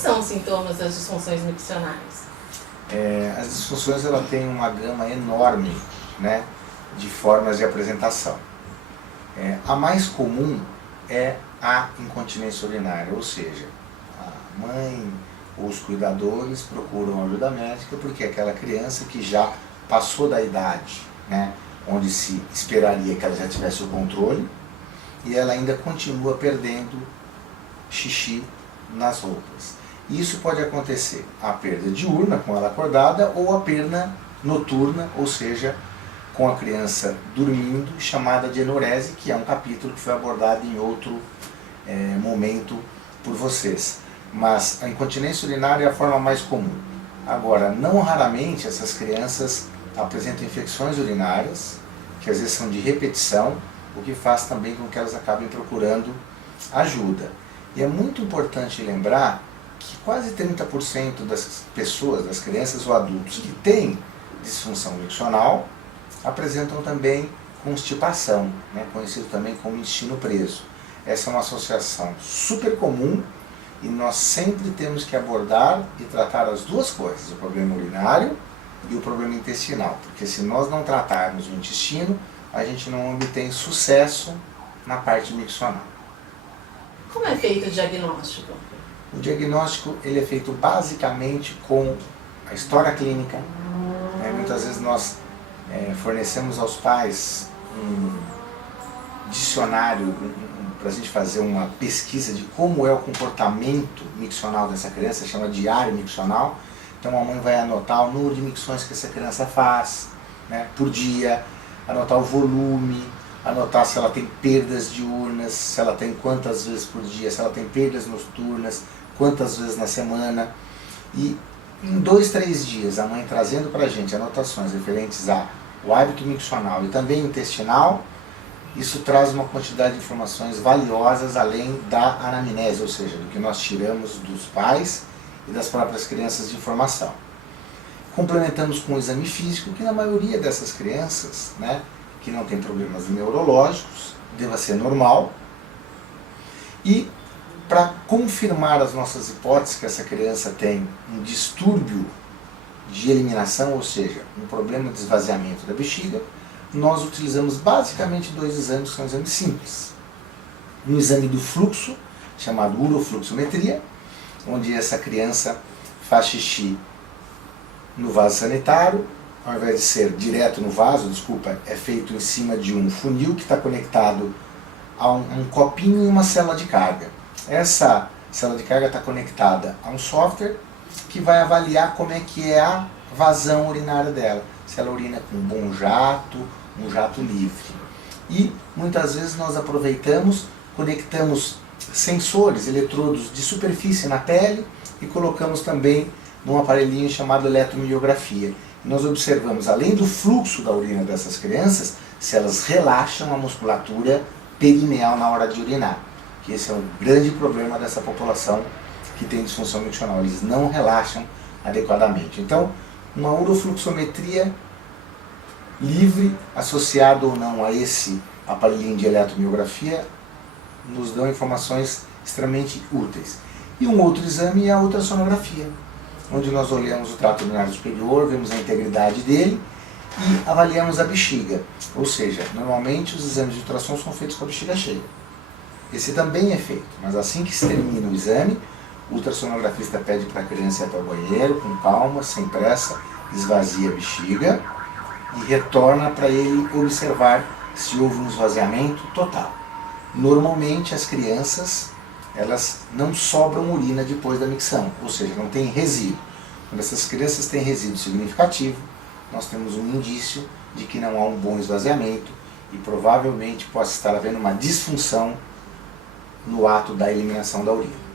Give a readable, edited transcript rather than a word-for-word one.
são os sintomas das disfunções miccionais? As disfunções ela tem uma gama enorme, né, de formas de apresentação. A mais comum é a incontinência urinária, ou seja, a mãe ou os cuidadores procuram ajuda médica porque é aquela criança que já passou da idade, né, onde se esperaria que ela já tivesse o controle e ela ainda continua perdendo xixi nas roupas. Isso pode acontecer a perda diurna com ela acordada ou a perda noturna, ou seja, com a criança dormindo, chamada de enurese, que é um capítulo que foi abordado em outro momento por vocês. Mas a incontinência urinária é a forma mais comum. Agora, não raramente essas crianças apresentam infecções urinárias, que às vezes são de repetição, o que faz também com que elas acabem procurando ajuda. E é muito importante lembrar que quase 30% das pessoas, das crianças ou adultos que têm disfunção miccional, apresentam também constipação, né, conhecido também como intestino preso. Essa é uma associação super comum e nós sempre temos que abordar e tratar as duas coisas, o problema urinário e o problema intestinal, porque se nós não tratarmos o intestino, a gente não obtém sucesso na parte miccional. Como é feito o diagnóstico? O diagnóstico ele é feito basicamente com a história clínica. Muitas vezes nós fornecemos aos pais um dicionário para a gente fazer uma pesquisa de como é o comportamento miccional dessa criança, chama diário miccional. Então a mãe vai anotar o número de micções que essa criança faz, né, por dia, anotar o volume, anotar se ela tem perdas diurnas, se ela tem quantas vezes por dia, se ela tem perdas noturnas, quantas vezes na semana. E em 2, 3 dias, a mãe trazendo para a gente anotações referentes ao hábito miccional e também intestinal, isso traz uma quantidade de informações valiosas além da anamnese, ou seja, do que nós tiramos dos pais e das próprias crianças de informação. Complementamos com o exame físico, que na maioria dessas crianças, né, que não tem problemas neurológicos, deva ser normal. E para confirmar as nossas hipóteses que essa criança tem um distúrbio de eliminação, ou seja, um problema de esvaziamento da bexiga, nós utilizamos basicamente 2 exames que são exames simples. Um exame do fluxo, chamado urofluxometria, onde essa criança faz xixi no vaso sanitário, ao invés de ser direto no vaso, é feito em cima de um funil que está conectado a um copinho e uma célula de carga. Essa célula de carga está conectada a um software que vai avaliar como é que é a vazão urinária dela. Se ela urina com um bom jato, um jato livre. E muitas vezes nós aproveitamos, conectamos sensores, eletrodos de superfície na pele e colocamos também num aparelhinho chamado eletromiografia. Nós observamos, além do fluxo da urina dessas crianças, se elas relaxam a musculatura perineal na hora de urinar. Que esse é um grande problema dessa população que tem disfunção miccional. Eles não relaxam adequadamente. Então, uma urofluxometria livre, associado ou não a esse aparelhinho de eletromiografia, nos dão informações extremamente úteis. E um outro exame é a ultrassonografia, onde nós olhamos o trato urinário superior, vemos a integridade dele e avaliamos a bexiga. Ou seja, normalmente os exames de ultrassom são feitos com a bexiga cheia. Esse também é feito, mas assim que se termina o exame, o ultrassonografista pede para a criança ir para o banheiro, com calma, sem pressa, esvazia a bexiga e retorna para ele observar se houve um esvaziamento total. Normalmente as crianças, elas não sobram urina depois da micção, ou seja, não tem resíduo. Quando essas crianças têm resíduo significativo, nós temos um indício de que não há um bom esvaziamento e provavelmente possa estar havendo uma disfunção no ato da eliminação da urina.